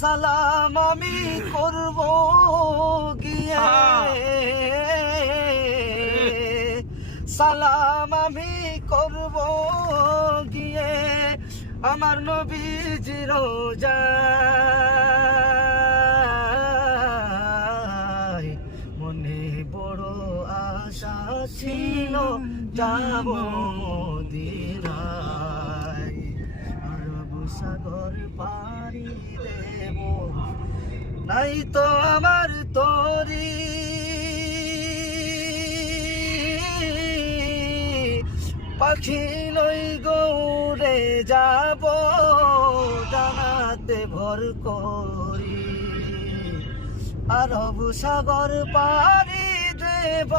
সালাম আমি করব গিয়ে, সালাম আমি করব গিয়ে আমার নবীজির রোজায়। মনে বড় আশা ছিল যাব মদিনায়, আরব সাগর পাড়ি দেব, নাই তো আমার তরি। পাখি লই গৌড়ে যাব, জানাতে ভর করি, আরব সাগর পাড়ি দেব,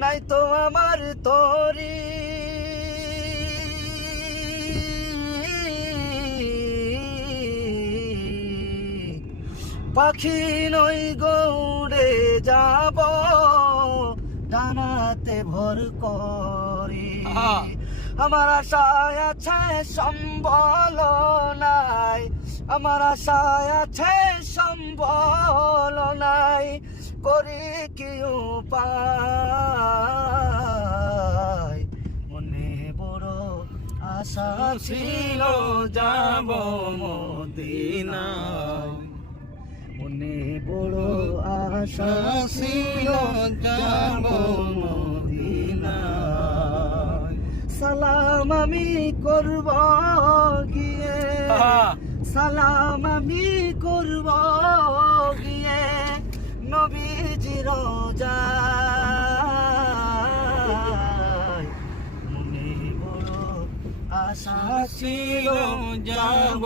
নাই তো আমার তরি। পাখি নই গৌড়ে যাব, ডানাতে ভর করি। আমার আশায় আছে সম্বল নাই, আমার আশায় আছে সম্বল নাই, করি কি উপায়। মনে বড় আশা ছিল যাব মদিনায়, মনে বড় আশা ছিল যাব মদিনায়। সালাম আমি করব গিয়ে, সালাম আমি করব গিয়ে নবীজির রোজায়। মনে বড় আশা ছিল যাব